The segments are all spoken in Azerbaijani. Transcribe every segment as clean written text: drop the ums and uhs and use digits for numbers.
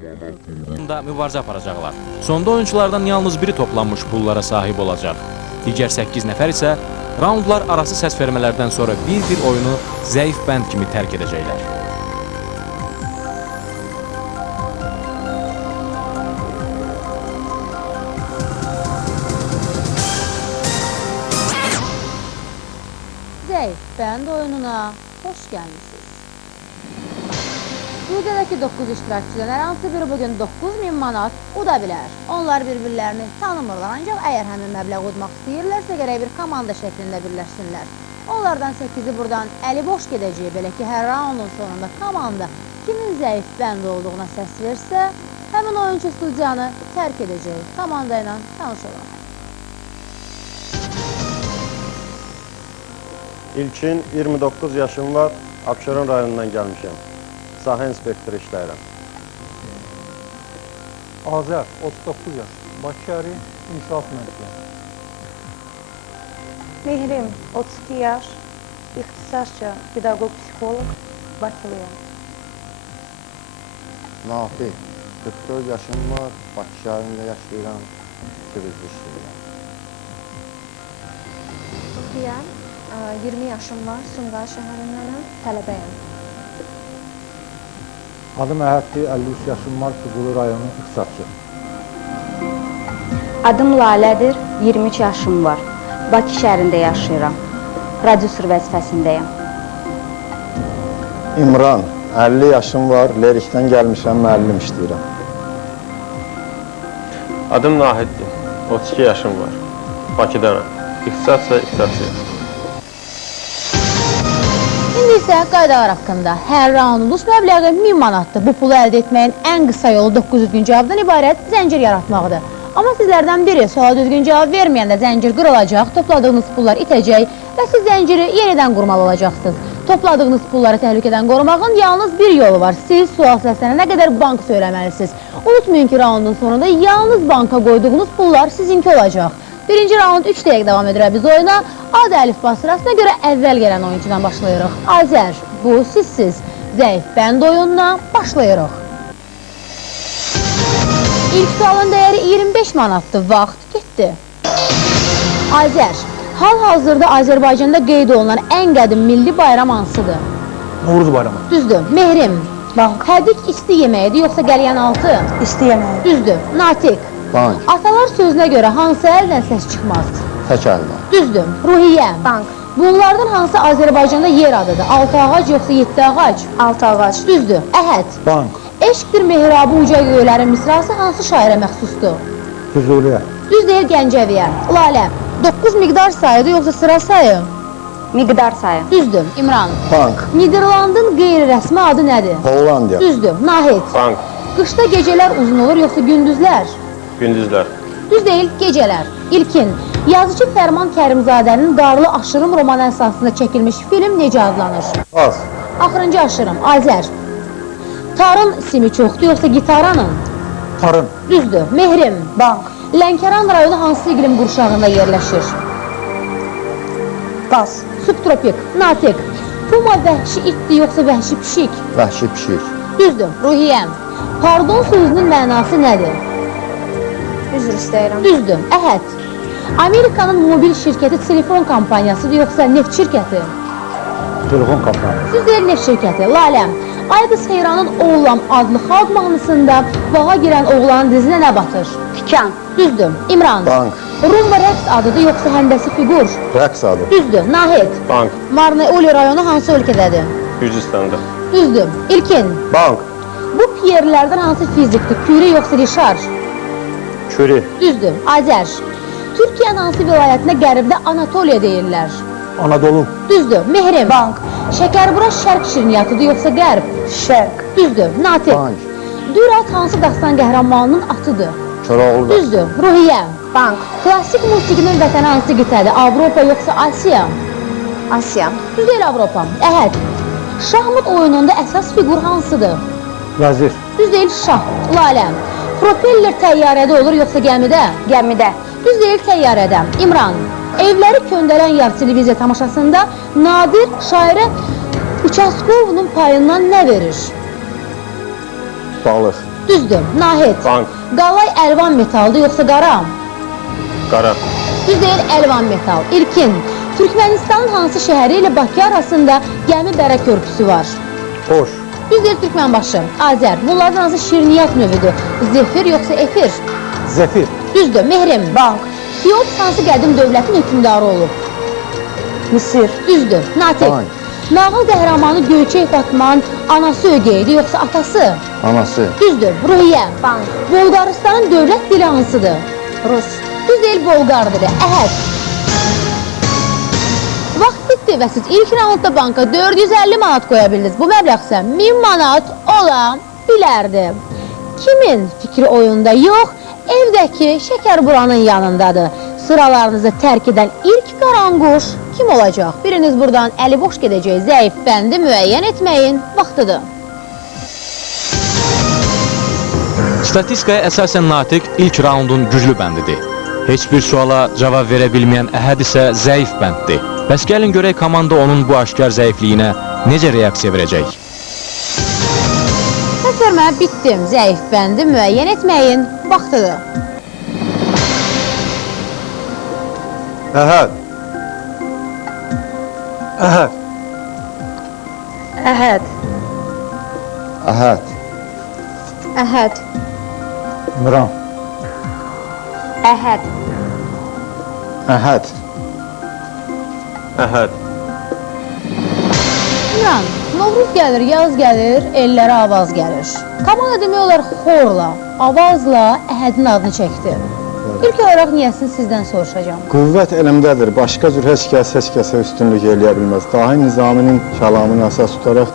Mübarizə aparacaqlar. Sonda oyunculardan yalnız biri toplanmış pullara sahib olacaq. Digər 8 nəfər isə raundlar arası səs vermələrdən sonra bir oyunu zəif bənd kimi tərk edəcəklər. Zəif bənd oyununa xoş gəlmişsiniz. Studiyadakı 9 iştirakçıdan hər hansı biri bugün 9000 manat uda bilər. Onlar bir-birlərini tanımırlar, ancaq əgər həmin məbləğ udmaq istəyirlərsə gərək bir komanda şəklində birləşsinlər. Onlardan 8-i buradan əli boş gedəcək, belə ki, hər raundun sonunda komanda kimin zəif bənd olduğuna səs versə, həmin oyuncu studiyanı tərk edəcək. Komanda ilə tanış olaq. İlkin 29 yaşım var, Abşeron rayonundan gəlmişəm. Sahə inspektoru işləyirəm. Azər, 39 yaş, Bakı şəhəri İnşaat mühəndisi. Mehrim, 32 yaş, ixtisasca pedaqoq psixoloq, Bakılıyam. Nafiq, 44 yaşım var, Bakı şəhərində yaşayıram, turizm işləyirəm. Ruhiyəm, 20 yaşım var, Sumqayıt şəhərindənəm, tələbəyəm. Adım Əhəddir, 53 yaşım var, Füzuli rayonu ixtisasçı. Adım Lalədir, 23 yaşım var. Bakı şəhərində yaşayıram. Prodüser vəzifəsindəyəm. İmran, 50 yaşım var, Lerikdən gəlmişəm, müəllim işləyirəm. Adım Nahiddir, 32 yaşım var. Bakıdanam. İxtisasca ixtisasçıyam. İndi isə qaydalar haqqında. Hər raundumuz məbləği 1000 manatdır. Bu pulu əldə etməyin ən qısa yolu 9 düzgün cavabdan ibarət zəncir yaratmaqdır. Amma sizlərdən biri suala düzgün cavab verməyəndə zəncir qırılacaq, topladığınız pullar itəcək və siz zənciri yenidən qurmalı olacaqsınız. Topladığınız pulları təhlükədən qorumağın yalnız bir yolu var. Siz sual səslənənə qədər bank söyləməlisiniz. Unutmayın ki, raundun sonunda yalnız banka qoyduğunuz pullar sizinki olacaq. Birinci raund 3 dəqiq davam edirək biz oyuna. Ad əlifba sırasına görə əvvəl gələn oyuncudan başlayırıq. Azər, bu sizsiz. Zəif bənd oyununa başlayırıq. İlk sualın dəyəri 25 manatdır. Vaxt getdi. Azər, hal-hazırda Azərbaycanda qeyd olunan ən qədim milli bayram hansıdır? Novruz bayramı. Düzdür. Mehrim, hədik isti yeməyidir, yoxsa qəlyan altı? İsti yeməyi. Düzdür. Natiq, Bank, atalar sözünə görə hansı əldən səs çıxmaz? tək əldən. Düzdür. Ruhiyyə, Bank, bunlardan hansı Azərbaycanda yer adıdır? 6 ağac yoxsa 7 ağac? 6 ağac. Düzdür. Əhəd, Bank, eşqdir mehrabı uca göylərin misrası hansı şairə məxsusdur? Füzuliyə. Düz deyil Gəncəviyə. Lalə, 9 miqdar sayıdır yoxsa sıra sayı? Miqdar sayı. Düzdür. İmran, Bank, Niderlandın qeyri-rəsmi adı nədir? Hollandiya. Düzdür. Nahid, Bank, qışda gecələr uzun olur yoxsa gündüzlər? gündüzlər. Düz deyil, gecələr. İlkin, yazıcı Fərman Kərimzadənin Qarlı Aşırım romanı əsasında çəkilmiş film necə adlanır? Az, Axırıncı aşırım, Azər. Tarın simi çoxdur, yoxsa gitaranın? Tarın. Düzdür, Mehrim. Bank, Lənkəran rayonu hansı iqlim qurşağında yerləşir? Bas, Subtropik, Natiq. Puma vəhşi itdir, yoxsa vəhşi pişik? vəhşi pişik. Düzdür, Ruhiyyəm. Pardon sözünün mənası nədir? üzr istəyirəm. Düzdür, Əhəd. Amerikanın mobil şirkəti telefon kampaniyasıdır, yoxsa neft şirkəti? Telefon kampaniyası. Düz deyil, neft şirkəti. Laləm, Aydız Xeyranın Oğlan adlı xalq mahnısında bağa girən oğlanın dizinə nə batır? Tikan. Düzdür, İmran. Bank, Rumba rəqs adıdır, yoxsa həndəsi fiqur? rəqs adı. Düzdür, Nahid. Bank, Marneoli rayonu hansı ölkədədir? Gürcüstanda. Düzdür, İlkin. Bank, Bu piyerlərdən hansı fizikdir? Küri yoxsa Rişar? Küri, Düzdür, Azər. Türkiyənin hansı vilayətinə qərbdə Anatoliya deyirlər? Anadolu. Düzdür, Mehrim. Bank, Şəkərbura şərq şirniyatıdır, yoxsa qərb? şərq, Düzdür, Natiq. Bank, Dürat hansı dastan qəhrəmanının atıdır? Koroğlu da. Düzdür, Ruhiyyə. bank, Klassik musiqinin vətəni hansı qitədir? Avropa yoxsa Asiya? Asiya, Düz deyil Avropa. Əhəd. Şahmat oyununda əsas fiqur hansıdır? Vəzir. Düz deyil şah. Laləm. Propeller təyyarədə olur yoxsa gəmidə? Gəmidə. Düz deyil təyyarədə. İmran. Evləri köndələn yar televiziya tamaşasında Nadir şairə Uçaskovunun payından nə verir? Balıq, Düzdür, Nahid. Bank. Qalay əlvan metaldır yoxsa qara? Qara. Düz deyil, əlvan metal. İlkin, Türkmenistanın hansı şəhəri ilə Bakı arasında Gəmi-Bərə körpüsü var? Xoş. Düz deyil, Türkmenbaşı. Azər, bunlardan hansı şirniyyat növüdür? Zefir yoxsa efir? Zefir. Düzdür, Mehrim. Bank. Keops hansı qədim dövlətin hökmdarı olub? Misir. Düzdür, Natiq. Bank. Nağıl qəhrəmanı Göyçək Fatmanın anası ögeydi yoxsa atası? Anası. Düzdür, Ruhiyyə. Bank. Bolqarıstanın dövlət dili hansıdır? Rus. Düz deyil, Bolqar dili. Əhəd. Vaxt bitdi və siz ilk raundda banka 450 manat qoya bildiniz. Bu məbləğ isə 1000 manat ola bilərdi. Kimin fikri oyunda yox, evdəki şəkər buranın yanındadır. Sıralarınızı tərk edən ilk qaranquş kim olacaq? Biriniz buradan əli boş gedəcək, zəif bəndi müəyyən etməyin vaxtıdır. Statistikaya əsasən Natiq ilk raundun güclü bəndidir. Heç bir suala cavab verə bilməyən Əhəd isə zəif bənddir. Bəs gəlin görək komanda onun bu aşkar zəifliyinə necə reaksiya verəcək? Səsvermə bitdim, zəif bəndi müəyyən etməyin vaxtıdır. Əhəd. Əhəd. Əhəd. Əhəd. Əhəd. İmran. Əhəd. Əhəd. Əhəd. İmran, Novruz gəlir, yaz gəlir, ellərə avaz gəlir. Komanda demək olar xorla, avazla Əhədin adını çəkdi. İlk olaraq niyəsini sizdən soruşacağım. Qüvvət elmdədir. Başqa cür heç kəsə üstünlük eləyə bilməz. Dahi Nizaminin kəlamını əsas tutaraq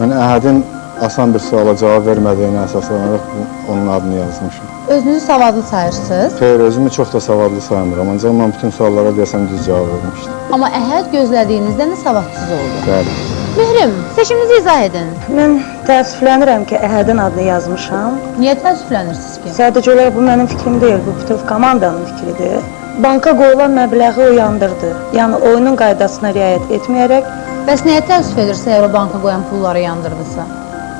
mən Əhədin asan bir suala cavab vermədiyini əsaslanaraq onun adını yazmışım. Özünüzü savadlı sayırsınız, Xeyr, özümü çox da savadlı saymıram. Ancaq mən bütün suallara deyəsəm düz cavab vermişdim. amma Əhəd gözlədiyinizdən də savadsız oldu. Bəli. Mehrim, seçiminizi izah edin. Mən təəssüflənirəm ki, Əhədin adını yazmışam. Niyə təəssüflənirsiniz ki? Sadəcə olaraq bu mənim fikrim deyil, bu bütöv komandanın fikridir. Banka qoyulan məbləği o yandırdı. Yəni oyunun qaydasına riayət etməyərək Bəs nəyə təəssüf edirsə, əgər o banka qoyan pulları yandırdısa?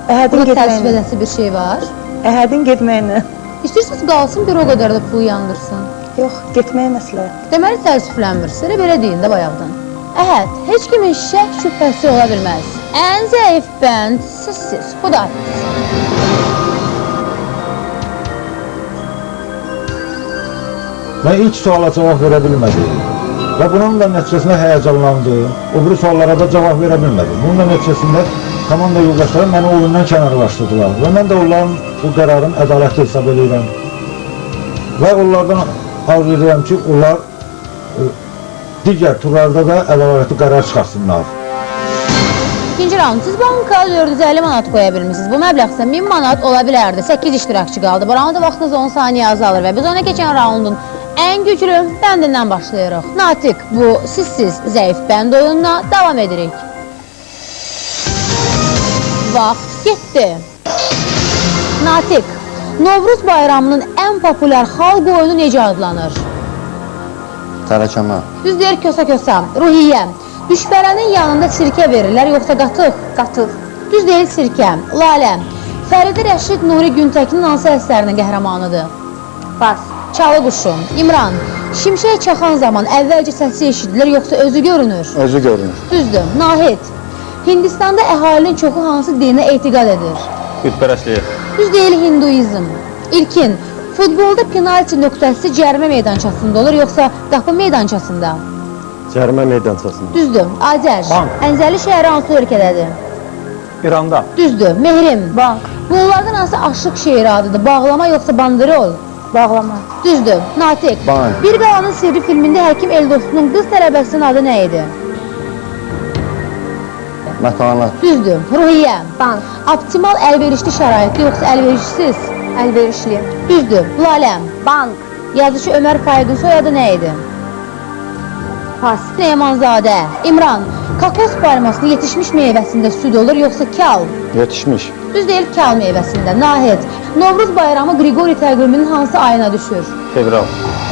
Əhədin Buna təəssüf getməyinə. edəsi bir şey var. Əhədin getməyinə. İstəyirsiniz qalsın, bir o qədər də pul yandırsın. Yox, getməyə məsləhət. Deməli təəssüflənmirsiniz, elə belə deyin də bayaqdan. Əhəd, heç kimin şək şübhəsi ola bilməz. Ən zəif bənd sizsiz, xudafiz. Mən ilk suala cavab verə bilmədim və bunun da nəticəsində həyəcanlandım. O biri suallara da cavab verə bilmədim. Bunun da nəticəsində komanda yoldaşlarım məni oyundan kənarlaşdırdılar və mən də onların bu qərarın ədalətli hesab edirəm. Və onlardan arzu edirəm ki, onlar digər turlarda da ədalətli qərar çıxarsınlar. İkinci raund, siz banka 450 manat qoya bilmişsiniz. Bu məbləğ isə 1000 manat ola bilərdi. 8 iştirakçı qaldı. Bu raunda vaxtınız 10 saniyə azalır və biz ona keçən raundun ən güclü bəndindən başlayırıq. Natiq, bu sizsiz zəif bənd oyununa davam edirik. Vaxt getdi. Natiq, Novruz bayramının ən populyar xalq oyunu necə adlanır? Tərəkəmə. Düz deyir, kösə-kösə. Ruhiyyə, düşbərənin yanında sirkə verirlər, yoxsa qatıq? Qatıq. Düz deyil, sirkə. Lalə, Fəridi Rəşid Nuri Güntəkinin hansı əsərinin qəhrəmanıdır? Bas. Çalı quşu. İmran, şimşək çaxan zaman əvvəlcə səsi eşidilir, yoxsa özü görünür? Özü görünür. Düzdür. Nahid, Hindistanda əhalinin çoxu hansı dinə etiqad edir? Bütpərəstliyə. Düz deyil, hinduizm. İlkin, futbolda penalti nöqtəsi cərimə meydançasında olur, yoxsa qapı meydançasında? Cərimə meydançasında. Düzdür. Azər, Bank. Ənzəli şəhəri hansı ölkədədir? İranda. Düzdür. Mehrim, Bank. bunlardan hansı aşıq şeiri adıdır? Bağlama yoxsa banderol? Bağlama. Düzdür. Natiq, Bank. Bir Qalanın Sirri filmində həkim Eldostunun qız tələbəsinin adı nə idi? Mətanət. Düzdür. Ruhiyyə, Bank. optimal əlverişli şəraitli yoxsa əlverişsiz? Əlverişli. Düzdür. Laləm, Bank. yazıcı Ömər Faiqin soyadı nə idi? Pas. Süleymanzadə, İmran, kakos palmasının yetişmiş meyvəsində süd olur, yoxsa kal? Yetişmiş. Düz deyil, kal meyvəsində. Nahid, Novruz bayramı Qriqori təqviminin hansı ayına düşür? Fevral.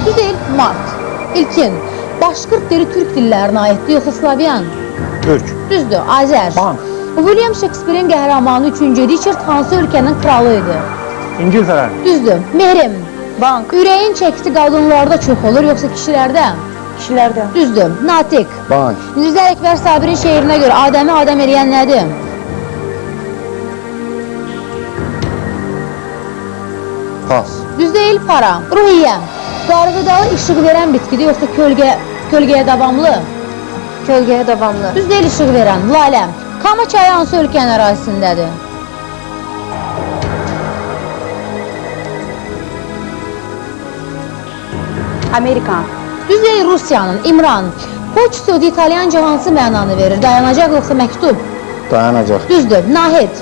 Düz deyil, mart. İlkin, Başqırt dili türk dillərinə aiddir, yoxsa Slavyan? Türk. Düzdür, Azər. Bank. William Shakespeare'in qəhrəmanı 3-cü Richard hansı ölkənin kralı idi? İngiltərə. Düzdür. Mehrim, Bank. ürəyin çəkisi qadınlarda çox olur, yoxsa kişilərdə? Kişilərdən. Düzdür. Natiq, Bank. Mirzə Əkbər Sabirin şeirinə görə Adəmi adam eləyən nədir? Pas. Düz deyil, para. Ruhiyyə, qarğıdalı işıq verən bitkidir, yoxsa kölgəyə davamlı? Kölgəyə davamlı. Düz deyil, işıq verən. Lalə, Kama çayı hansı ölkənin ərazisindədir? Amerikan. Düz deyil, Rusiyanın. İmran, poç sözü İtalyanca hansı mənanı verir? Dayanacaq yoxsa məktub? Dayanacaq. Düzdür. Nahid,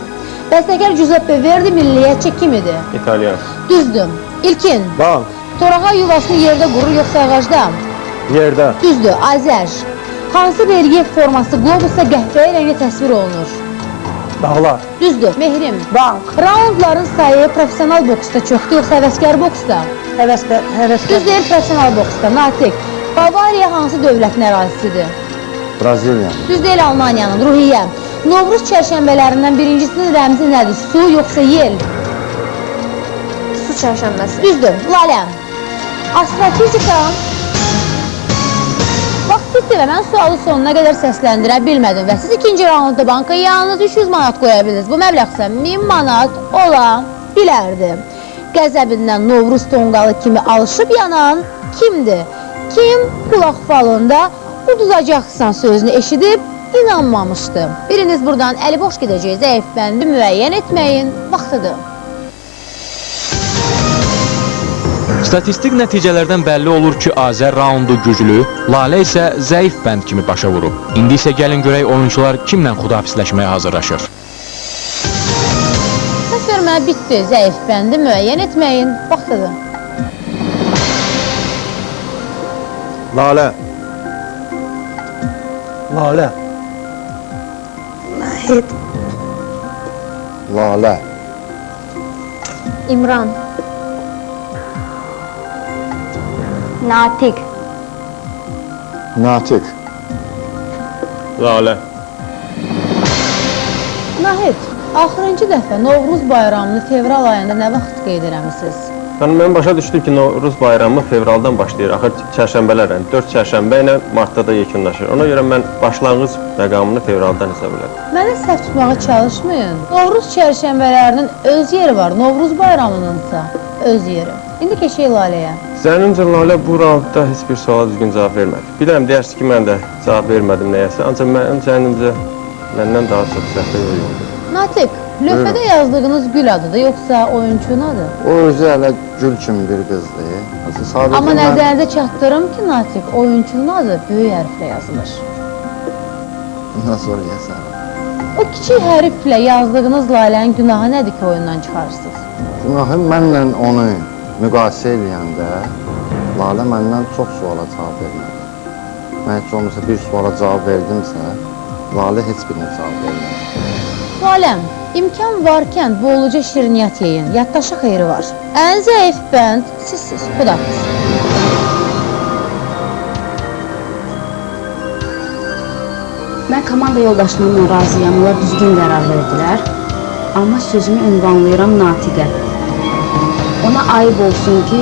bəstəkar Giuseppe Verdi milliyyətçi kim idi? İtalyan. Düzdür. İlkin, Bank. torağa yuvasını yerdə qurur yoxsa ağacda? Yerdə. Düzdür. Azər, hansı relyef forması qlobusda qəhvəyi rəngli təsvir olunur? Dağlar. Düzdür. Mehrim, Bank. raundların sayı professional boksda çoxdur yoxsa həvəskar boksda? Həvəskar. Düz deyil, professional boksda. Natiq, Bavariya hansı dövlətin ərazisidir? Braziliya. Düz deyil, Almaniyanın. Ruhiyyə, Novruz çərşənbələrindən birincisinin rəmzi nədir? Su yoxsa yel? Su çərşənbəsi. Düzdür. Lalə, astrofizika... Vaxt bitdi və mən sualı sonuna qədər səsləndirə bilmədim və siz ikinci raundda banka yalnız 300 manat qoya bilirsiniz. Bu məbləğ isə 1000 manat ola bilərdi. Qəzəbindən Novruz tonqalı kimi alışıb yanan kimdir? Kim qulaq falında uduzacaqsan sözünü eşidib inanmamışdı. Biriniz buradan əli boş gedəcək, zəif bəndi müəyyən etməyin vaxtıdır. Statistik nəticələrdən bəlli olur ki, Azər raundu güclü, Lalə isə zəif bənd kimi başa vurub. İndi isə gəlin görək oyuncular kimlə xudafisləşməyə hazırlaşır. Səs vermə bitdi, zəif bəndi müəyyən etməyin vaxtıdır. Lalə. Lalə. Nahid. Lalə. İmran. Natiq. Natiq. Lalə. Nahid, axırıncı dəfə Novruz bayramını fevral ayında nə vaxt qeyd eləmisiniz? Yəni mən başa düşdüm ki, Novruz bayramı fevraldan başlayır. Axır çərşənbələrlə, 4 çərşənbə ilə martda da yekunlaşır. Ona görə mən başlanğıc məqamını fevraldan hesab edirəm. Mənə səhv tutmağa çalışmayın. Novruz çərşənbələrinin öz yeri var, Novruz bayramınınsa öz yeri. İndi keçək Laləyə. Zənnimcə Lalə bu raundda heç bir suala düzgün cavab vermədi. Bilirəm, deyərsiniz ki, mən də cavab vermədim nəyəsə, ancaq mən zənnimcə məndən daha çox səhvə yol oldu. Natiq, lövhədə yazdığınız gül adıdır, yoxsa oyunçunun adı? O özü hələ gül kimi bir qızdır. Sadəcə Amma nəzərinizə çatdırım ki, Natiq, oyunçunun adı böyük hərflə yazılır. Nasıl oluyasa? O kiçik hərflə yazdığınız Lalənin günahı nədir ki, oyundan çıxarırsınız? Günahı mənlə onu müqayisə eləyəndə Lalə məndən çox suala cavab vermədi. Mən heç olmasa bir suala cavab verdimsə, Lalə heç birinə cavab vermədi. Laləm, imkan varkən bolluca şirniyyat yeyin, yaddaşı xeyri var. Ən zəif bənd sizsiz, xudafız. Mən komanda yoldaşlarımla razıyam, onlar düzgün qərar verdilər. Amma sözümü ünvanlayıram Natiqə. Ona ayıb olsun ki,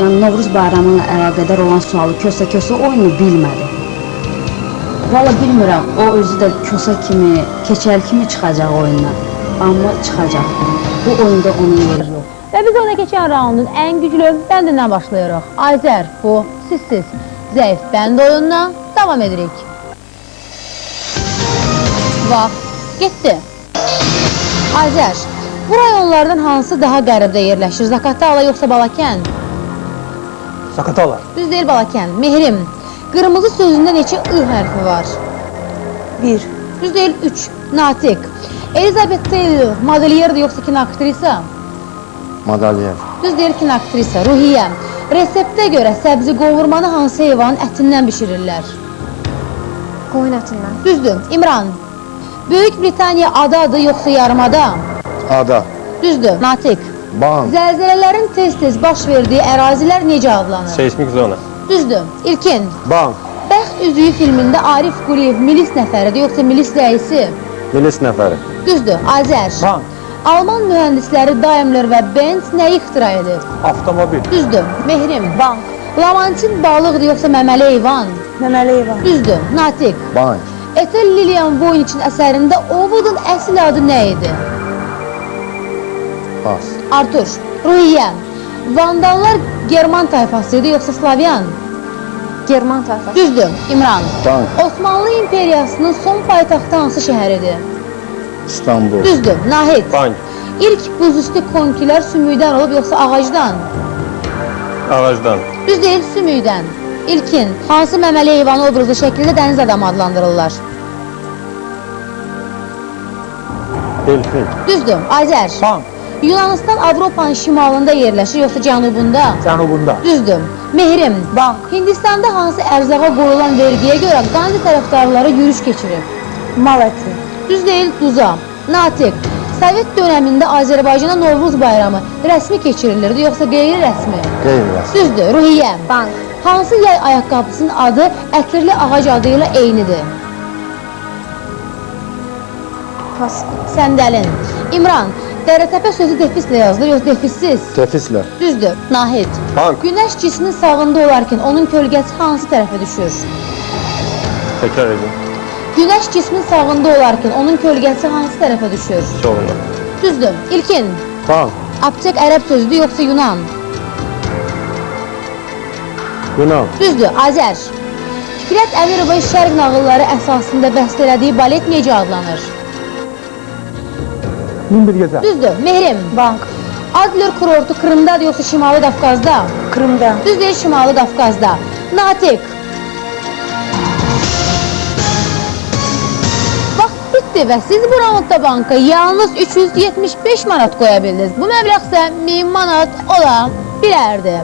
yəni Novruz bayramı ilə əlaqədar olan sualı kösə-kösə oyunu bilmədi. Valla bilmirəm, o özü də kösə kimi, keçəl kimi çıxacaq oyundan. Amma çıxacaq. Bu oyunda onun yeri yox. Və biz ona keçən raundun ən güclü bəndindən başlayırıq. Azər, bu sizsiz. Zəif bənd oyununa davam edirik. Vaxt getdi. Azər, bu rayonlardan hansı daha qəribdə yerləşir? Zaqatala yoxsa Balakən? Zaqatala. Düz deyil Balakən. Mehrim, qırmızı sözündə neçə I hərfi var? 1. Düz deyil 3. Natiq. Elizabeth Taylor modelyerdir yoxsa kinoaktrisa? Madalyer. Düz deyil kinoaktrisa. Ruhiyyə. Reseptə görə səbzi qovurmanı hansı heyvanın ətindən bişirirlər? Qoyun ətindən. Düzdür. İmran. Böyük Britaniya adadır yoxsa yarımada? Ada. Düzdür. Natiq. Ban. Zəlzələlərin tez-tez baş verdiyi ərazilər necə adlanır? Seismik zona. Düzdür. İlkin. Bank. Bəxt üzüyü filmində Arif Quliyev milis nəfəridir yoxsa milis rəisi? Milis nəfəri. Düzdür. Azər. Bank. Alman mühəndisləri Daimler və Benz nəyi ixtira edib? Avtomobil. Düzdür, Mehrim. Bank. Lamantin balıqdır yoxsa məməli heyvan? Məməli heyvan. Düzdür, Natiq. Bank. Ethel Lilian Voynich'in əsərində Ovid'in əsl adı nə idi? Pas. Artur. Ruhiyyə. Vandallar German tayfası idi yoxsa Slavyan? German tayfası. Düzdür, İmran. Bank. Osmanlı İmperiyasının son paytaxtı hansı şəhəridir? İstanbul. Düzdür, Nahid. Bank. İlk buzüstü konkilər sümükdən olub yoxsa ağacdan? Ağacdan. Düz deyil, sümükdən. İlkin, hansı məməli heyvanı obrazlı şəkildə dəniz adamı adlandırırlar? Delfin. Düzdür, Azər. Bank. Yunanistan Avropanın şimalında yerləşir yoxsa cənubunda? Cənubunda. Düzdür. Mehrim. Bank. Hindistanda hansı ərzağa qoyulan vergiyə görə Qandhi tərəfdarları yürüş keçirib? Mal əti. Düz deyil, Duza. Natiq. Sovet dönəmində Azərbaycana Novruz bayramı rəsmi keçirilirdi yoxsa qeyri-rəsmi? Qeyri-rəsmi. Düzdür, Ruhiyyə. Bank. Hansı yay ayaqqabısının adı ətirli ağac adı ilə eynidir? Pas. Səndəlin. İmran. Dərətəpə sözü defislə yazılır yoxsa defissіз? Defislə. Düzdür, Nahid. Bank. Günəş cismin sağında olarkən onun kölgəsi hansı tərəfə düşür? Təkrar edin. Günəş cismin sağında olarkən onun kölgəsi hansı tərəfə düşür? Soluna. Düzdür, İlkin. Bank. Aptek ərəb sözüdür yoxsa Yunan? Yunan. Düzdür, Azər. Fikrət Əmirovun şərq nağılları əsasında bəstələdiyi balet necə adlanır? Min bir gecə. Düzdür, Mehrim. Bank. Adler kurortu Krımdadır yoxsa Şimali Qafqazda? Krımda. Düz deyil, Şimali Qafqazda. Natiq. Vaxt bitdi və siz bu raundda banka yalnız 375 manat qoya bildiniz. Bu məbləğ isə 1000 manat ola bilərdi.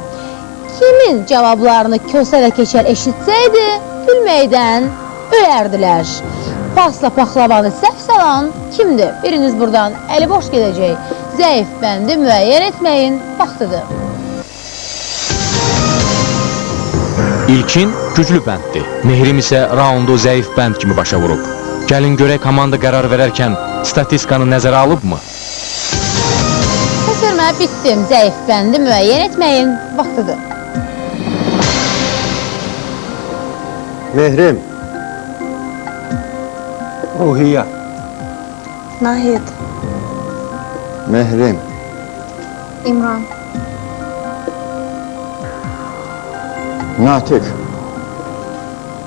Kimin cavablarını kösələ keçər eşitsəydi, gülməkdən ölərdilər. Pasla paxlavanı səhv salan kimdir? Biriniz buradan əli boş gedəcək. Zəif bəndi müəyyən etməyin vaxtıdır. İlkin güclü bənddir. Mehrim isə raundu zəif bənd kimi başa vurub. Gəlin görək komanda qərar verərkən statistikanı nəzərə alıbmı? Səs vermə bitdim. Zəif bəndi müəyyən etməyin vaxtıdır. Mehrim. Ruhiyyə. Nahid. Mehrim. İmran. Natiq.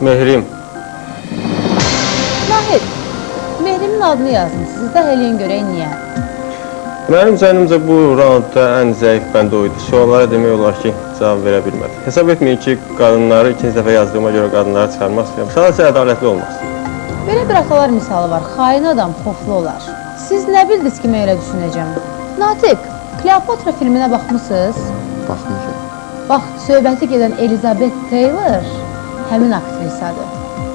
Mehrim. Nahid, Mehrimin adını yazmışsınız. Sizdə eləyin görək niyə? Mənim zənnimcə bu raundda ən zəif bənd o idi. Suallara demək olar ki, cavab verə bilmədi. Hesab etməyin ki, qadınları ikinci dəfə yazdığıma görə qadınları çıxarmaq istəyirəm. Sadəcə ədalətli olmaz. Belə bir atalar misalı var. Xain adam xoflu olar. Siz nə bildiniz ki, mən elə düşünəcəm? Natiq, Kleopatra filminə baxmısınız? Baxmışam. Bax, söhbəti gedən Elizabeth Taylor həmin aktrisadır.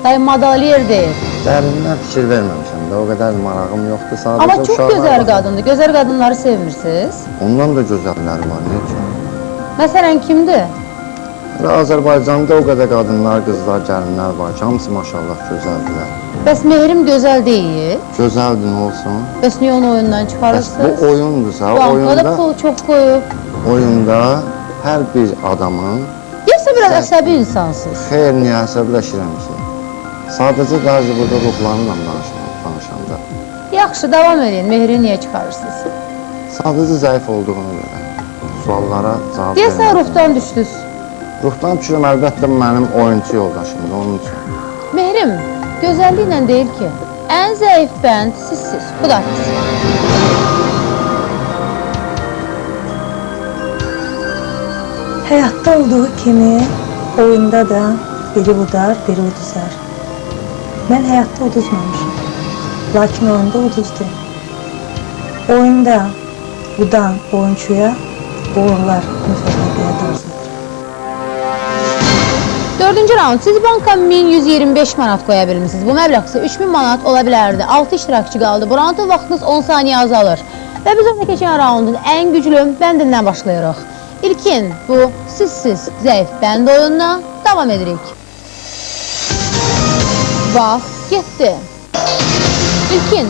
Dayı madalyer deyil. Dərindən fikir verməmişəm də, o qədər marağım yoxdur. Sadəcə Amma çox uşaqlar gözəl var. qadındır. Gözəl qadınları sevmirsiniz? Ondan da gözəlləri var, nə üçün? Məsələn, kimdir? Azərbaycanda o qədər qadınlar, qızlar, gəlinlər var ki, hamısı maşallah gözəldirlər. Bəs Mehrim gözəl deyil. Gözəldir, nə olsun? Bəs niyə onu oyundan Bəs çıxarırsınız? bu oyundursa, Bankada pul çox qoyub. oyunda hər bir adamın Yoxsa biraz əsəbi insansınız. xeyr niyə əsəbləşirəm ki? Sadəcə qarşı burada ruhlarımla danışanda. Yaxşı, davam edin. Mehri niyə çıxarırsınız? Sadəcə zəif olduğunu görə. Suallara cavab Deyəsən vermək. ruhdan düşdünüz. Ruhdan düşürəm, əlbəttə mənim oyunçu yoldaşımdır, onun üçün. Mehrim, gözəlliklə deyil ki, ən zəif bənd sizsiz. Xudafiz. Həyatda olduğu kimi oyunda da biri udar, biri uduzar. Mən həyatda uduzmamışam. Lakin oyunda uduzdum. Oyunda udan oyunçuya uğurlar müvəffəqiyyət arzudur. Dördüncü raund. Siz banka 1125 manat qoya bilmişsiniz. Bu məbləğ isə 3000 manat ola bilərdi. 6 iştirakçı qaldı. Bu raundun vaxtınız 10 saniyə azalır. Və biz orada keçən raundun ən güclü bəndindən başlayırıq. İlkin, bu sizsiz zəif bənd oyununa davam edirik. Vaxt getdi. İlkin,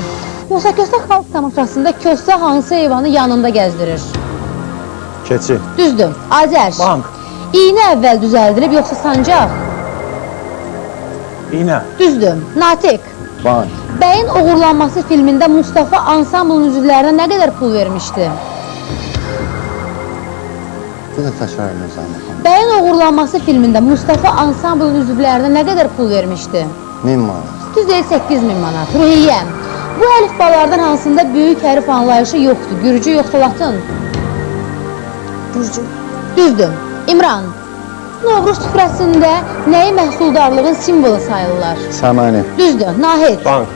Musa Köstə xalq tamaşasında Köstə hansı heyvanı yanında gəzdirir? Keçi. Düzdür. Azər. Bank. İynə əvvəl düzəldilib yoxsa sancaq? İğne. Düzdür. Natiq. Bank. Bəyin Oğurlanması filmində Mustafa ansamblın üzvlərinə nə qədər pul vermişdi? Bir də təkrar edəcəm. Bəyin Oğurlanması filmində Mustafa ansamblın üzvlərinə nə qədər pul vermişdi? 1000 manat. Düz deyil 8000 manat. Ruhiyyə. Bu əlifbalardan hansında böyük hərf anlayışı yoxdur? Gürcü yoxsa latın? Gürcü. Düzdür. İmran. Novruz süfrəsində nəyi məhsuldarlığın simvolu sayılırlar? Səməni. Düzdür. Nahid. Bank.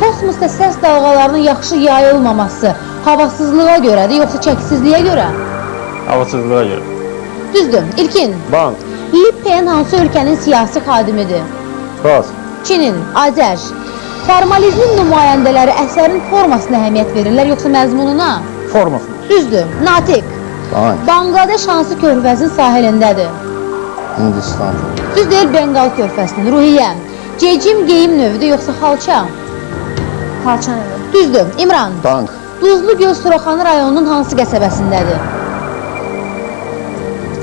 Kosmosda səs dalğalarının yaxşı yayılmaması havasızlığa görədir, yoxsa çəkisizliyə görə? Havasızlığa görə. Düzdür. İlkin. Bank. Lippen hansı ölkənin siyasi xadimidir? Pas. Çinin, Azər. Formalizmin nümayəndələri əsərin formasına əhəmiyyət verirlər, yoxsa məzmununa? Forması. Düzdür. Natiq. Bank. Bangladeş hansı körfəzin sahilindədir? Hindistan. Düz deyil Bengal körfəzinin. Ruhiyyə. Cecim geyim növüdür, yoxsa xalça? Xalça növü. Düzdür. İmran. Bank. Duzlu Göl Suraxanı rayonunun hansı qəsəbəsindədir?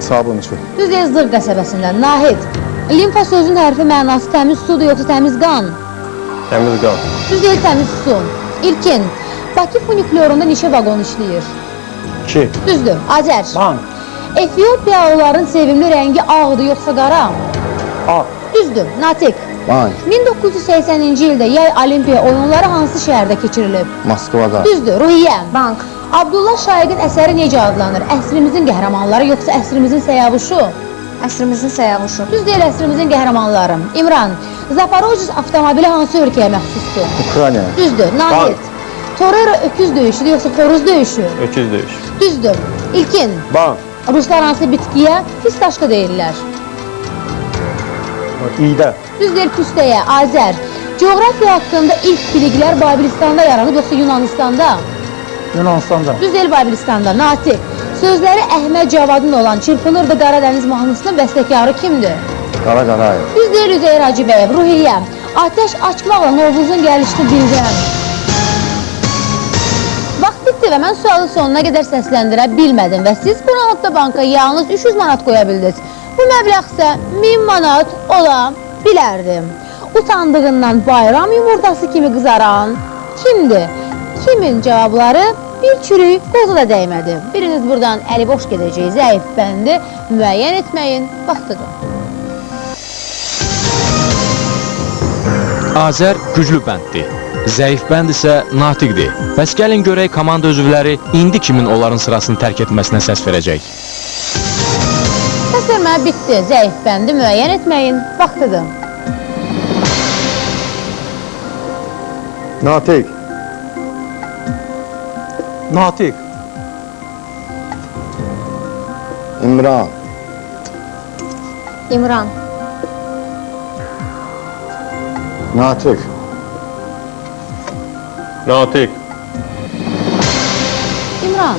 Sabunçu. Düz deyil Zır qəsəbəsində. Nahid. Limfa sözün hərfi mənası təmiz sudur, yoxsa təmiz qan? Təmiz qan. Düz deyil təmiz su. İlkin. Bakı funikulyorunda neçə vaqon işləyir? 2. Düzdür. Azər. Bank. Efiopiyalıların sevimli rəngi ağdır, yoxsa qara? Ağ. Düzdür. Natiq. Bank. 1980-ci ildə yay olimpiya oyunları hansı şəhərdə keçirilib? Moskvada. Düzdür. Ruhiyyə. Bank. Abdullah Şaiqin əsəri necə adlanır? Əsrimizin qəhrəmanları, yoxsa əsrimizin səyavuşu? Əsrimizin səyavuşu. Düz deyil əsrimizin qəhrəmanları. İmran. Zaporojец avtomobili hansı ölkəyə məxsusdur? Ukrayna. Düzdür. Nahid. Torero öküz döyüşüdür, yoxsa xoruz döyüşü? Öküz döyüş. Düzdür. İlkin. Bank. Ruslar hansı bitkiyə fistaşka deyirlər? İğdə. Düz deyil püstəyə, Azər. Coğrafiya haqqında ilk biliklər Babilistanda yaranıb, yoxsa Yunanistanda? Yunanistan'da. Düz deyil Babilistanda. Natiq. Sözləri Əhməd Cavadın olan Çırpınırdı Qaradəniz mahnısının bəstəkarı kimdir? Qara Qarayev. Düz deyil Üzeyir Hacıbəyev. Ruhiyyə. Atəş açmaqla Novruzun gəlişini bildirəm. Vaxt bitdi və mən sualı sonuna qədər səsləndirə bilmədim və siz bu rahatda banka yalnız 300 manat qoya bildiniz. Bu məbləğ isə 1000 manat ola bilərdi. Utandığından bayram yumurtası kimi qızaran kimdir? Kimin cavabları bir çürük qozu da dəymədi. Biriniz buradan əli boş gedəcək, zəif bəndi müəyyən etməyin vaxtıdır. Azər güclü bənddir. Zəif bənd isə natiqdir. Bəs gəlin görək komanda üzvləri indi kimin onların sırasını tərk etməsinə səs verəcək. Səs vermə bitdi. Zəif bəndi müəyyən etməyin vaxtıdır. Natiq. Natiq. İmran. İmran. Natiq. Natiq. İmran,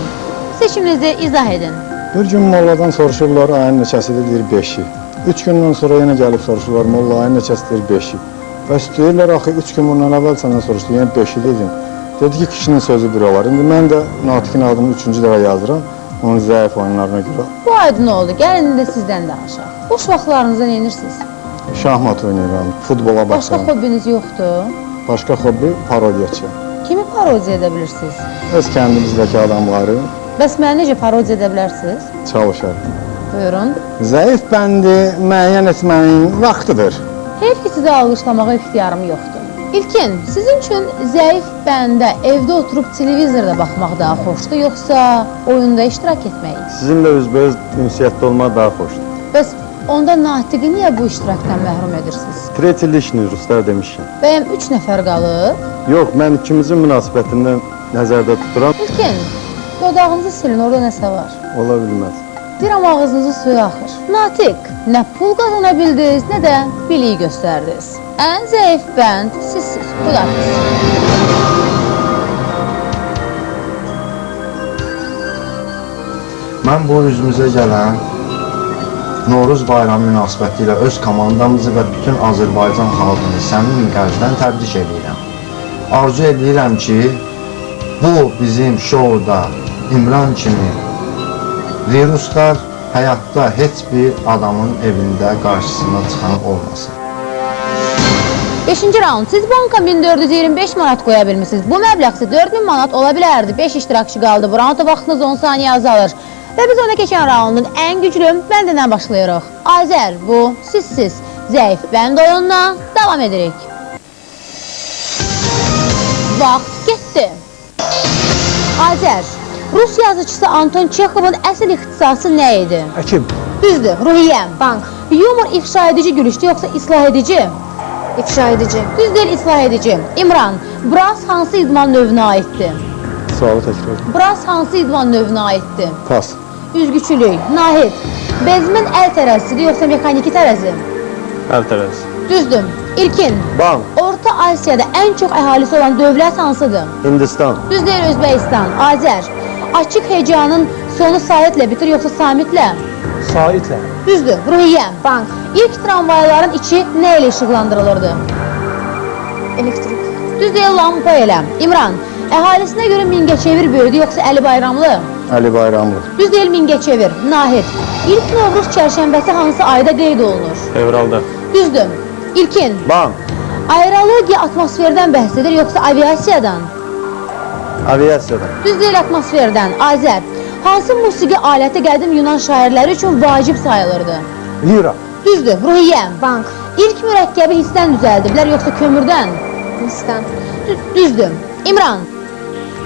seçiminizi izah edin. Bir gün molladan soruşurlar, ayın neçəsidir, deyir 5-i. 3 gündən sonra yenə gəlib soruşurlar, molla ayın neçəsidir, 5-i. Bəs deyirlər, axı 3 gün bundan əvvəl səndən soruşdu, yenə 5-i dedim. Dedi ki, kişinin sözü bir olar. İndi mən də Natiqin adını 3-cü dəfə yazıram, onun zəif oyunlarına görə. Bu aydın oldu, gəlin indi sizdən danışaq. Boş vaxtlarınızda nə edirsiniz? Şahmat oynayıram, futbola Başqa baxıram. hobbiniz yoxdur? Başqa hobbi parodiyaçı. Kimi parodiya edə bilirsiniz? Öz kəndimizdəki adamları Bəs məni necə parodiya edə bilərsiniz? çalışarım. Buyurun. Zəif bəndi müəyyən etmənin vaxtıdır. Heyf ki, sizə alqışlamağa ixtiyarım yoxdur. İlkin, sizin üçün zəif bəndə evdə oturub televizorda baxmaq daha xoşdur, yoxsa oyunda iştirak etmək? Sizinlə üzbəüz ünsiyyətdə olmaq daha xoşdur. Bəs onda Natiqi niyə bu iştirakdan məhrum edirsiniz? Tretyi lişni ruslar demişim. Bəyəm 3 nəfər qalıb? Yox, mən ikimizin münasibətindən nəzərdə tuturam. İlkin, dodağınızı silin, orada nəsə var. Ola bilməz. Deyirəm ağzınızı suya axır. Natiq, nə pul qazana bildiniz, nə də biliyi göstərdiniz. Ən zəif bənd sizsiz. Xudafız. Mən bu üzümüzə gələn Novruz bayramı münasibəti ilə öz komandamızı və bütün Azərbaycan xalqını səmimi qəlbdən təbrik edirəm. arzu edirəm ki, bu bizim şouda İmran kimi viruslar həyatda heç bir adamın evində qarşısına çıxan olmasın. 5-ci raund. Siz banka 1425 manat qoya bilmişsiniz. Bu məbləğ isə 4000 manat ola bilərdi. 5 iştirakçı qaldı. Bu raunda vaxtınız 10 saniyə azalır. Və biz ona keçən raundun ən güclü bəndindən başlayırıq. Azər, bu sizsiz. Zəif bənd oyununa davam edirik. Vaxt getdi. Azər, Rus yazıcısı Anton Çexovun əsl ixtisası nə idi? Həkim. Düzdür, Ruhiyyəm. Bank. Yumor ifşa edici gülüşdü, yoxsa islah edici? İfşa edici. Düz deyil, islah edici. İmran, Bras hansı idman növünə aiddir? Sualı təkrar edin. Bras hansı idman növünə aiddir? Pas. Üzgüçülük, Nahid. Bezmin əl tərəzisidir, yoxsa mexaniki tərəzi? Əl tərəzi. Düzdür. İlkin, Bank. Orta Asiyada ən çox əhalisi olan dövlət hansıdır? Hindistan. Düz deyil, Özbəkistan. Azər, açıq hecanın sonu saitlə bitir, yoxsa samitlə? Saitlə. Düzdür, Ruhiyyəm. Bank. İlk tramvayların içi nə ilə işıqlandırılırdı? Elektrik. Düz deyil, lampa ilə. İmran, əhalisinə görə Mingəçevir böyüdü, yoxsa Əli Bayramlı? Əli Bayramlı. Düz deyil, Mingəçevir. Nahid, ilk Novruz çərşənbəsi hansı ayda qeyd olunur? Fevralda. Düzdür. İlkin, Bank. aerologiya atmosferdən bəhs edir, yoxsa aviasiyadan? Aviasiyadan. Düz deyil, atmosferdən. Azər, hansı musiqi aləti qədim Yunan şairləri üçün vacib sayılırdı? Lira. Düzdür, Ruhiyyəm. Bank. İlk mürəkkəbi hissdən düzəldiblər, yoxsa kömürdən? Misdən. Düzdür. İmran,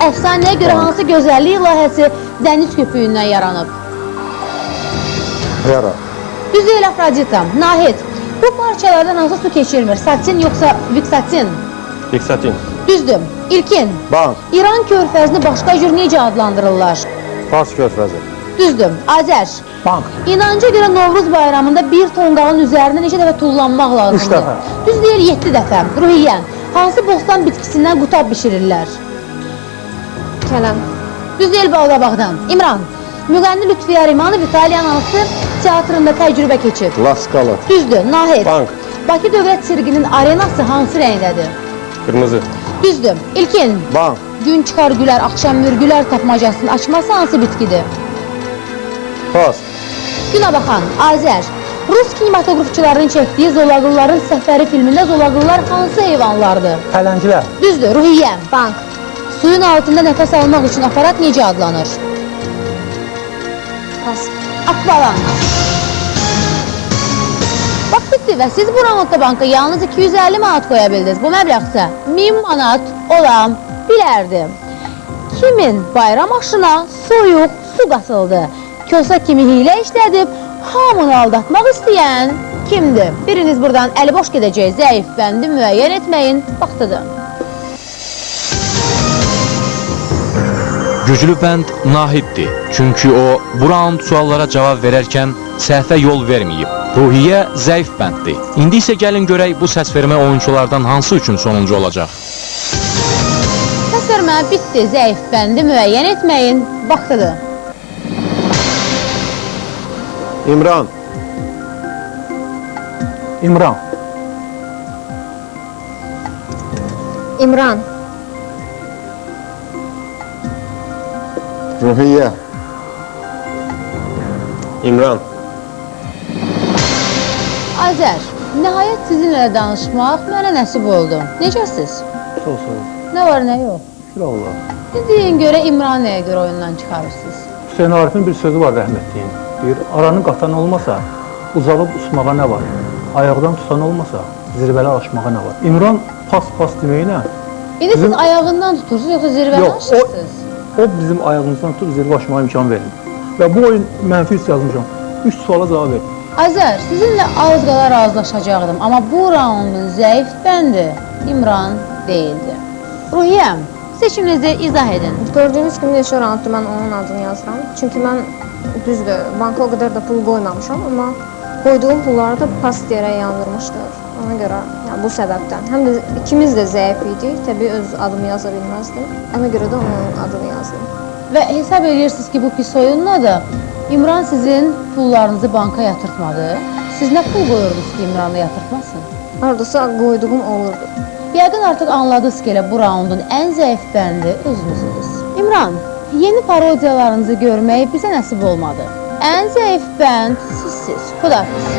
əfsanəyə görə hansı gözəllik layihəsi dəniz köpüyündən yaranıb? Yara. Düz deyil, Afrodita. Nahid, bu parçalardan hansı su keçirmir? Satin yoxsa viksatin? Fiksatin. Düzdür. İlkin, Bank. İran körfəzini başqa cür necə adlandırırlar? Fars körfəzi. Düzdür. Azər, Bank. İnanca görə Novruz bayramında bir tonqalın üzərində neçə dəfə tullanmaq lazımdır? 3 dəfə. Düz deyil, 7 dəfə. Ruhiyyən, hansı bostan bitkisindən qutab bişirirlər? Kələm. Düz deyil, Bağdabağdan. İmran, müğənni Lütfiyə Rimanov İtaliyanın hansı teatrında təcrübə keçib? La Scala. Düzdür. Nahid, Bank. Bakı Dövlət Sirkinin arenası hansı rəngdədir? Qırmızı. Düzdür. İlkin, Bank. gün çıxar gülər, axşam mürgülər tapmacasının açması hansı bitkidir? Pas. Günə baxan, Azər, Rus kinematografçılarının çəkdiyi Zolaqlıların Səfəri filmində Zolaqlılar hansı heyvanlardır? Pələnglər. Düzdür, Ruhiyyəm. Bank. Suyun altında nəfəs almaq üçün aparat necə adlanır? Pas. Akvalan. Vaxt bitdi və siz bu raundda banka yalnız 250 manat qoya bildiniz. Bu məbləğ isə 1000 manat ola bilərdi. Kimin bayram aşına soyuq su qatıldı? Kosa kimi hilə işlədib, hamını aldatmaq istəyən kimdir? Biriniz buradan əli boş gedəcək, zəif bəndi müəyyən etməyin vaxtıdır. Güclü bənd Nahiddir. Çünki o, bu raund suallara cavab verərkən səhvə yol verməyib. Ruhiyyə zəif bənddir. İndi isə gəlin görək bu səsvermə oyunculardan hansı üçün sonuncu olacaq? Səsvermə bitdi, zəif bəndi müəyyən etməyin vaxtıdır. İmran. İmran. İmran. Ruhiyyə. İmran. Azər, nəhayət sizinlə danışmaq mənə nəsib oldu. Necəsiz? Çox sağ ol. Nə var, nə yox? Şükür Allah. Deyin görə İmran nəyə görə oyundan çıxarırsınız? Hüseyin Arif'in bir sözü var rəhmətliyin. Deyir, aranı qatan olmasa, uzalıb uçmağa nə var? Ayaqdan tutan olmasa, zirvələ aşmağa nə var? İmran pas deməklə... İndi siz ayağından tutursunuz, yoxsa zirvədən aşırsınız? O bizim ayağımızdan tutub zirvə aşmağa imkan verir. Və bu oyun mənfi üst yazmışam. 3 suala cavab verir. Azər, sizinlə az qala razılaşacaqdım, amma bu raundun zəif bəndi İmran deyildi. Ruhiyyəm, seçiminizi izah edin. Gördüyünüz kimi neçə raundda mən onun adını yazıram. Çünki mən düzdür, banka o qədər də pul qoymamışam, amma qoyduğum pulları da pas deyərək yandırmışdır. Ona görə, yəni bu səbəbdən. Həm də ikimiz də zəif idik, təbii öz adımı yaza bilməzdim. Ona görə də onun adını yazdım. Və hesab edirsiniz ki, bu pis oyunla da İmran sizin pullarınızı banka yatırtmadı. Siz nə pul qoyurdunuz ki, İmranı yatırtmasın? Hardasa qoyduğum olurdu. Yəqin artıq anladınız ki, elə bu raundun ən zəif bəndi özünüzsünüz. İmran, yeni parodiyalarınızı görmək bizə nəsib olmadı. Ən zəif bənd sizsiz. Xudafiz.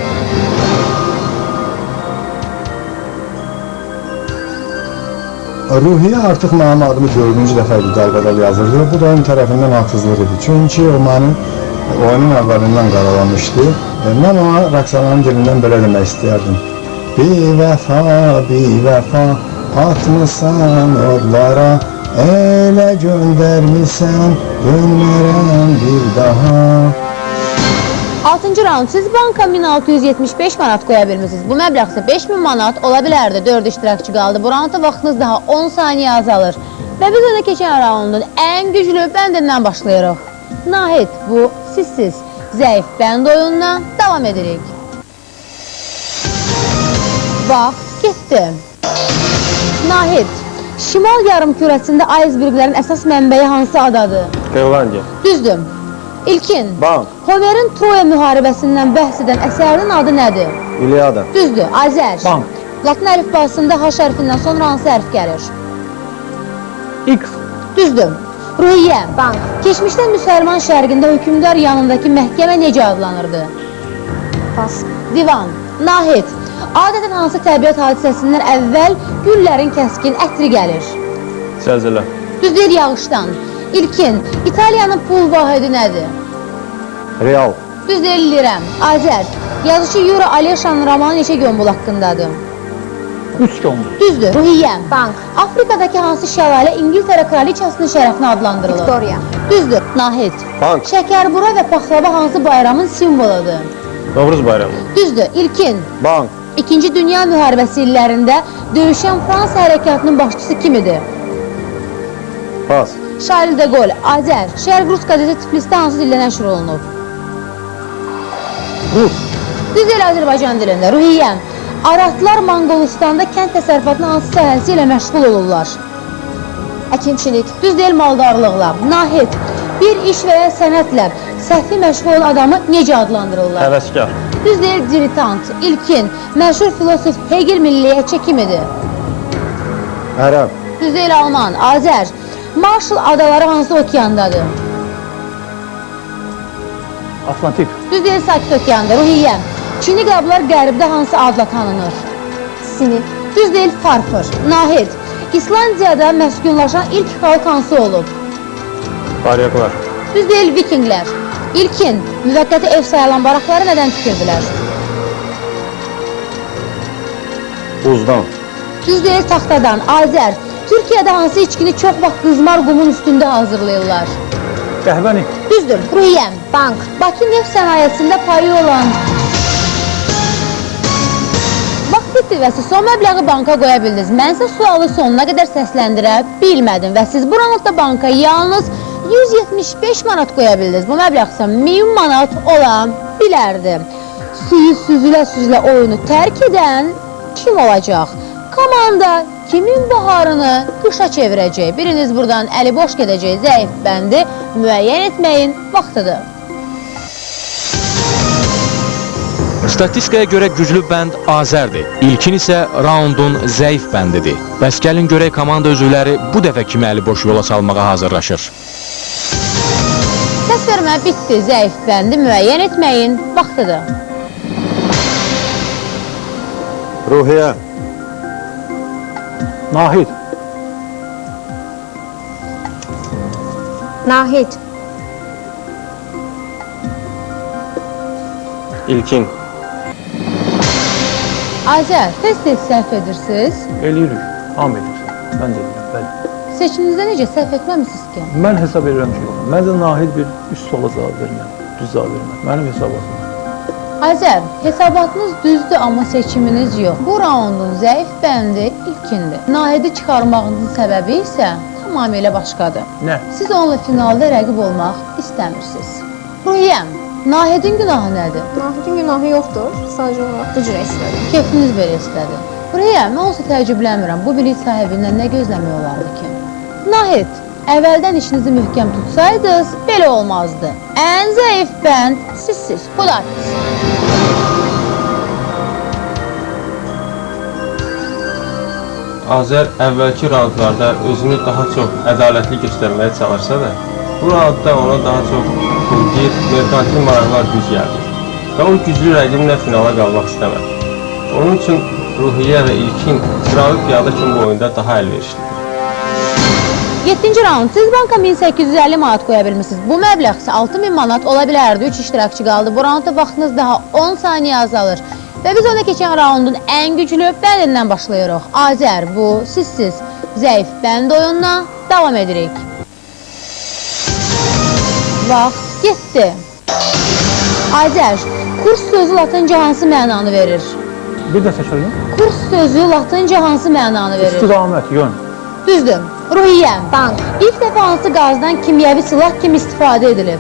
Ruhiyyə artıq mənim adımı 4-cü dəfə dalbadal yazırdı. Bu da onun tərəfindən haqsızlıq idi. Çünki o mənim oyunun əvvəlindən qaralamışdı. Mən ona Rəqsananın dilindən belə demək istəyərdim. Bir vəfa atmısan odlara, elə göndərmisən, dönmərəm bir daha. 6-cı raund, siz banka 1675 manat qoya bilmişsiniz. Bu məbləğ isə 5000 manat ola bilərdi. 4 iştirakçı qaldı. Bu raundda vaxtınız daha 10 saniyə azalır. Və biz öndə keçən raundun ən güclü bəndindən başlayırıq. Nahid, bu sizsiz. Zəif bənd oyununa davam edirik. Vaxt getdi. Nahid, şimal yarımkürəsində aysberglərin əsas mənbəyi hansı adadır? Qırlandiya. Düzdür. İlkin, Bank. Homerin Troya müharibəsindən bəhs edən əsərinin adı nədir? İliada. Düzdür, Azər. Bank. Latin əlifbasında H hərfindən sonra hansı hərf gəlir? X. Düzdür. Ruhiyyə. Bank. Keçmişdə müsəlman şərqində hökmdar yanındakı məhkəmə necə adlanırdı? Pas. Divan. Nahid. Adətən hansı təbiət hadisəsindən əvvəl güllərin kəskin ətri gəlir? Zəlzələ. Düz deyil, yağışdan. İlkin, İtaliyanın pul vahidi nədir? Real. Düz deyil, lirəm. Azər, yazıcı Yura Aleşanın romanı neçə gömbul haqqındadır? 3 gömbul. Düzdür, Ruhiyyə. Bank. Afrikadakı hansı şəlalə İngiltərə kraliçasının şərəfinə adlandırılır? Victoria. Düzdür, Nahid. Bank. Şəkərbura və paxlava hansı bayramın simvoludur? Novruz bayramı. Düzdür, İlkin. Bank. İkinci Dünya müharibəsi illərində döyüşən Fransa hərəkatının başçısı kim idi? Pas. Charles de Gaulle. Azər, Şərq Rus qəzeti Tiflisdə hansı dildə nəşr olunub? Rus. Düz deyil, Azərbaycan dilində. Ruhiyyə. Aratlar Monqolistanda kənd təsərrüfatının hansı sahəsi ilə məşğul olurlar? Əkinçilik. Düz deyil, maldarlıqla. Nahid. Bir iş və ya sənətlə səhvi məşğul olan adamı necə adlandırırlar? Həvəskar. Düz deyil, dilettant. İlkin. Məşhur filosof Hegel milliyyətçi kim idi? Ərəb. Düz deyil, Alman. Azər. Marshall adaları hansı okeandadır? Atlantik. Düz deyil, Sakit okeanda. Ruhiyyə. Çini qablar qərbdə hansı adla tanınır? Sinik. Düz deyil, Farfır. Nahid. İslandiyada məskunlaşan ilk xalq hansı olub? Varyaqlar. Düz deyil, Vikinglər. İlkin, müvəqqəti ev sayılan barakları nədən tikirdilər? Buzdan. Düz deyil, taxtadan. Azər. Türkiyədə hansı içkini çox vaxt qızmar qumun üstündə hazırlayırlar? Qəhvəni. Düzdür, Ruhiyyəm. Bank. Bakı neft sənayesində payı olan... Vaxt bitdi və siz son məbləği banka qoya bildiniz. Mən isə sualı sonuna qədər səsləndirə bilmədim və siz bu raundda banka yalnız 175 manat qoya bildiniz. Bu məbləğ isə 1000 manat ola bilərdi. Suyu süzülə-süzülə oyunu tərk edən kim olacaq? Komanda kimin baharını qışa çevirəcək? Biriniz buradan əli boş gedəcək, zəif bəndi müəyyən etməyin vaxtıdır. Statistikaya görə güclü bənd Azərdir. İlkin isə raundun zəif bəndidir. Bəs gəlin görək komanda üzvləri bu dəfə kimi əli boş yola salmağa hazırlaşır. Səs vermə bitdi, zəif bəndi müəyyən etməyin vaxtıdır. Ruhiyyə. Nahid. Nahid. İlkin. Azər, tez-tez səhv edirsiniz. Eləyirik. Hamı edirsən. Mən də edirəm, bəli. Seçiminizdə necə səhv etməmisiniz ki? Mən hesab edirəm ki, yox. Məncə Nahid bir üst suala cavab verməli. Düz cavab verməli. Mənim hesabatım. Azər, hesabatınız düzdür, amma seçiminiz yox. Bu raundun zəif bəndi ilkindir. Nahidi çıxarmağınızın səbəbi isə tamamilə başqadır. Nə? Siz onunla finalda rəqib olmaq istəmirsiniz. Ruhiyyəm, Nahidin günahı nədir? Nahidin günahı yoxdur. Sadəcə olaraq bu cürə istədim. Keyfiniz belə istədi. Ruhiyyəm, mən olsa təəccüblənmirəm. Bu bilik sahibindən nə gözləmək olardı ki? Nahid, əvvəldən işinizi möhkəm tutsaydınız, belə olmazdı. Ən zəif bənd sizsiz. Xudafiz. Azər əvvəlki raundlarda özünü daha çox ədalətli göstərməyə çalışsa da, bu raundda ona daha çox pulgir, merkantil maraqlar güc gəldi və o güclü rəqiblə finala qalmaq istəmədi. Onun üçün Ruhiyyə və İlkin sıravi piyada kimi bu oyunda daha əlverişlidir. 7-ci raund. Siz banka 1850 manat qoya bilmişsiniz. Bu məbləğ isə 6000 manat ola bilərdi. 3 iştirakçı qaldı. Bu raundda vaxtınız daha 10 saniyə azalır. Və biz ona keçən raundun ən güclü bəndindən başlayırıq. Azər, bu sizsiz. Zəif bənd oyununa davam edirik. Vaxt getdi. Azər, kurs sözü latınca hansı mənanı verir? Bir də təkrar. Kurs sözü latınca hansı mənanı verir? İstiqamət, yön. Düzdür. Ruhiyyə, bank. İlk dəfə hansı qazdan kimyəvi silah kimi istifadə edilib?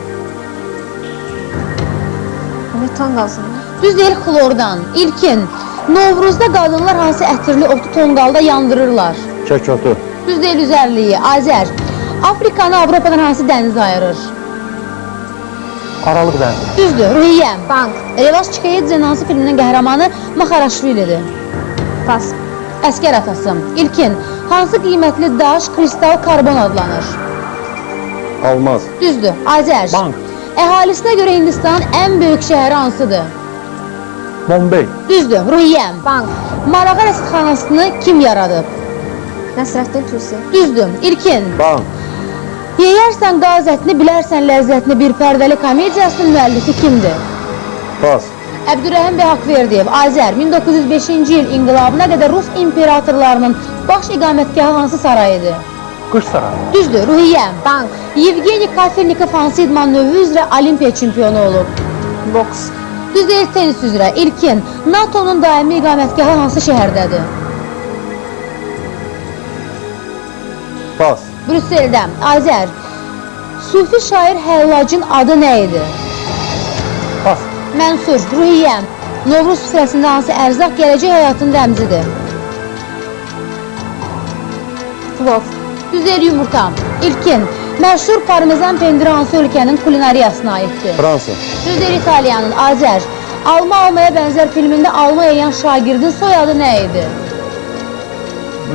Metan qazı. Düz deyil, xlordan. İlkin, Novruzda qadınlar hansı ətirli otu tonqalda yandırırlar? Kək otu. Düz deyil, üzərliyi. Azər, Afrikanı Avropadan hansı dəniz ayırır? Aralıq dənizi. Düzdür, Ruhiyyə. Bank. Revaz Çikayedzin hansı filminin qəhrəmanı Maxaraşvilidir? Pas. Əskər atası. İlkin, hansı qiymətli daş kristal karbon adlanır? Almaz. Düzdür, Azər. Bank. Əhalisinə görə Hindistanın ən böyük şəhəri hansıdır? Bombay. Düzdür, Ruhiyyəm. Bank. Marağa rəsədxanasını kim yaradıb? Nəsrəddin Tusi. Düzdür, İlkin. Bank. Yeyərsən qaz ətini, bilərsən ləzzətini bir pərdəli komediyasının müəllifi kimdir? Pas. Əbdürrəhim bəy Haqverdiyev. Azər, 1905-ci il inqilabına qədər Rus imperatorlarının baş iqamətgahı hansı sarayıdır? Qış sarayı. Düzdür, Ruhiyyəm. Bank. Yevgeni Kafelnikov hansı idman növü üzrə olimpiya çempionu olub? Boks. Düz deyil, tenis üzrə. İlkin, NATO-nun daimi iqamətgahı hansı şəhərdədir? Pas. Brüsseldə. Azər, Sufi şair Həllacın adı nə idi? Pas. Mənsur, Ruhiyyəm. Novruz süfrəsində hansı ərzaq gələcək həyatın rəmzidir? Plov. Düz deyil, yumurta. İlkin, məşhur parmezan pendiri hansı ölkənin kulinariyasına aiddir? Fransa. Düz deyil, İtaliyanın. Azər, Alma almaya bənzər filmində alma yeyən şagirdin soyadı nə idi?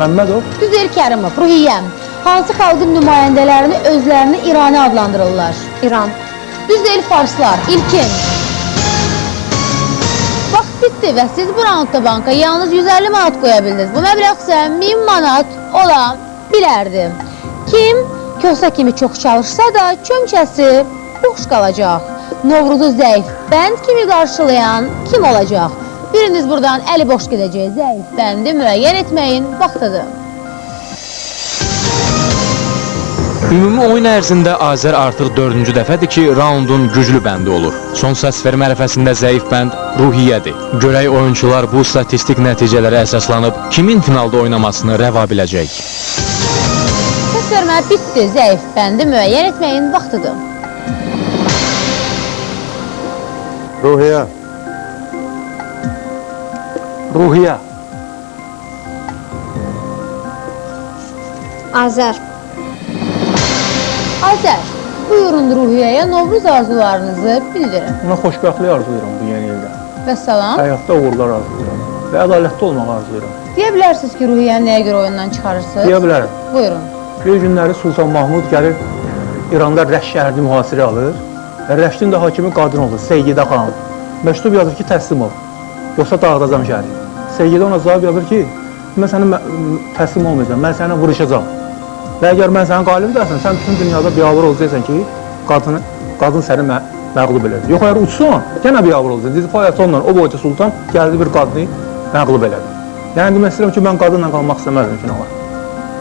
Məmmədov. Düz deyil, Kərimov. Ruhiyyəm. Hansı xalqın nümayəndələrini özlərini İrani adlandırırlar? İran. Düz deyil, farslar. İlkin. Vaxt bitdi və siz bu raundda banka yalnız 150 manat qoya bildiniz. Bu məbləğ isə 1000 manat ola bilərdi. Kim kosa kimi çox çalışsa da çömçəsi boş qalacaq. Novruzu zəif bənd kimi qarşılayan kim olacaq? Biriniz buradan əli boş gedəcək. Zəif bəndi müəyyən etməyin vaxtıdır. Ümumi oyun ərzində Azər artıq 4-cü dəfədir ki, raundun güclü bəndi olur. Son səsvermə ərəfəsində zəif bənd Ruhiyyədir. Görək oyunçular bu statistik nəticələrə əsaslanıb kimin finalda oynamasını rəva biləcək. Səsvermə bitdi. Zəif bəndi müəyyən etməyin vaxtıdır. Ruhiyyə. Ruhiyyə. Azər. Azər, buyurun Ruhiyyəyə Novruz arzularınızı bildirin. Ona xoşbəxtlik arzulayıram bu yeni ildə. Və salam. Həyatda uğurlar arzulayıram və ədalətli olmağı arzulayıram. Deyə bilərsiniz ki, Ruhiyyəni nəyə görə oyundan çıxarırsınız? Deyə bilərəm. Buyurun. Bir günləri Sultan Mahmud gəlir İranda Rəş şəhərini mühasirə alır və Rəşdin də hakimi qadın olur, Seyyidə xanım. Məktub yazır ki, təslim ol, yoxsa dağıdacam şəhəri. Seyyidə ona cavab yazır ki, mən sənə təslim olmayacağam, mən sənə vuruşacağam. Və əgər mən sənə qalib edərsən, sən bütün dünyada biabır olacaqsan ki, qadın səni məğlub edər. Yox, əgər uçsan, yenə biabır olacaqsan. Dedi, fayət onunla, o boyca sultan gəldi bir qadını məğlub elədi. Yəni demək istəyirəm ki, mən qadınla qalmaq istəməzdim finala.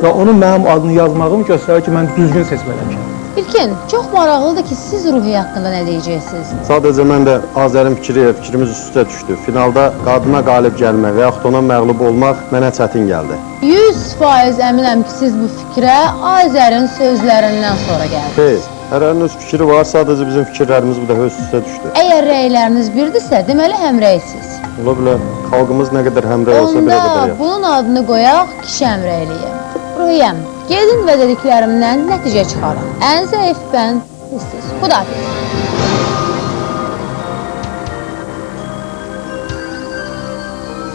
Və onun mənim adını yazmağım göstərir ki, mən düzgün seçməliyəm. İlkin, çox maraqlıdır ki, siz Ruhiyyə haqqında nə deyəcəksiniz? Sadəcə mən də Azərin fikrimiz üst-üstə düşdü. Finalda qadına qalib gəlmək və yaxud ona məğlub olmaq mənə çətin gəldi. 100% əminəm ki, siz bu fikrə Azərin sözlərindən sonra gəldiniz. Xeyr, hərənin öz fikri var, sadəcə bizim fikirlərimiz bu dəfə üst-üstə düşdü. Əgər rəyləriniz birdirsə, deməli həmrəysiniz. Ola bilər, xalqımız nə qədər həmrəy olsa bir o qədər Onda yaxşı. bunun adını qoyaq kişi həmrəyliyi. Ruhiyyəm, gedin və dediklərimdən nəticə çıxarın. Ən zəif bənd siz. Xudafiz.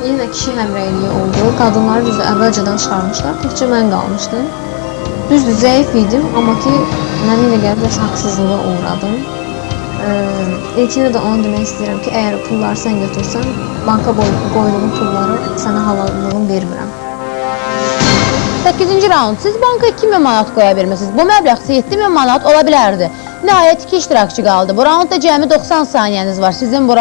Yenə kişi həmrəyliyi oldu. Qadınları düzdür əvvəlcədən çıxarmışlar, təkcə mən qalmışdım. Düzdür, zəif idim, amma ki, mənə elə gəlib biraz haqsızlığa uğradım. İlkində də onu demək istəyirəm ki, əgər pulları sən götürsən, banka qoyduğun pulları sənə halallığını vermirəm. 8-ci raund. Siz banka 2000 manat qoya bilmişsiniz. Bu məbləğ 7000 manat ola bilərdi. Nəhayət 2 iştirakçı qaldı. Bu raundda cəmi 90 saniyəniz var. Sizin bu raund